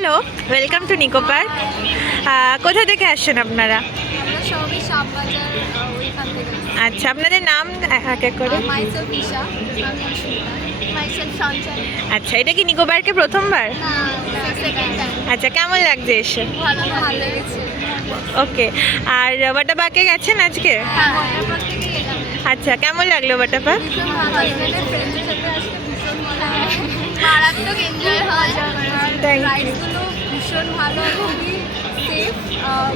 Hello, welcome to Nicco park. কোথা থেকে আসছেন আপনারা? আমরা সবই শামবাজার ওইখান থেকে। আচ্ছা, আপনাদের নাম এক এক করে। মাইসেলফ ঈশা, আমি অস্মিতা, মাইসেলফ সঞ্চয়। আচ্ছা, এটা কি নিকো পার্কে প্রথমবার? না, সেকেন্ড টাইম। আচ্ছা, কেমন লাগছে এসে? ভালো লেগেছে। ওকে, আর ওয়াটার পার্কে গেছেন আজকে? হ্যাঁ, ওয়াটার থেকে এলাম। আচ্ছা, কেমন লাগলো ওয়াটার পার্ক? ভীষণ ভালো, হাজবেন্ডের ফ্রেন্ডসের সাথে আসলে ভীষণ মজা হয়, মারাত্মক এনজয় হয়। Thank you. রাইডসগুলো ভীষণ ভালো, খুবই সেফ,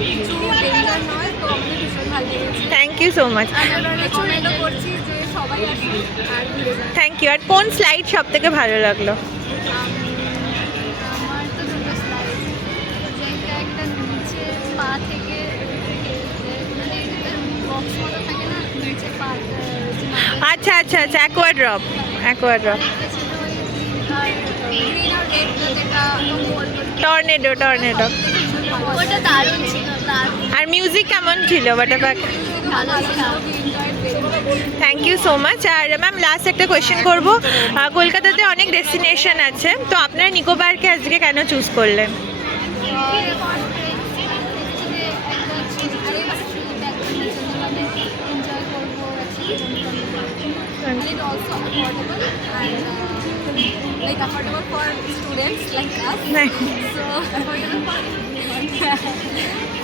কিছু ডেঞ্জার নয়, তো আমাদের ভীষণ ভালো লেগেছে। Thank you so much. আমরা রেকমেন্ডও করছি যে সবাই আসুন আর ঘুরে যান। Thank you. আর কোন স্লাইড সব থেকে ভালো লাগলো? আমার তো দুটো স্লাইড, যেটা একটা নিচে পা থেকে মানে বক্স মতো থাকে না, নিচে পা আচ্ছা আচ্ছা আচ্ছা, অ্যাকোয়াড্রপ। অ্যাকোয়াড্রপ, গ্রিন আর রেড যেটা টর্নেডো টর্নেডো। ওটা দারুণ ছিল, দারুণ আর মিউজিক কেমন ছিল ওয়াটার পার্কে? ভালো ছিল। Thank you so much. আর ম্যাম, লাস্ট একটা কোয়েশ্চেন করব। কলকাতাতে অনেক ডেস্টিনেশন আছে, তো আপনারা নিকো পার্কে আজকে কেন চুজ করলেন? এনজয় করবো, and it also affordable and like affordable for students like us. Nice. So affordable for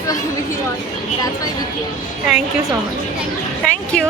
so we want. That's why we came. Thank you so much. Thank you. Thank you.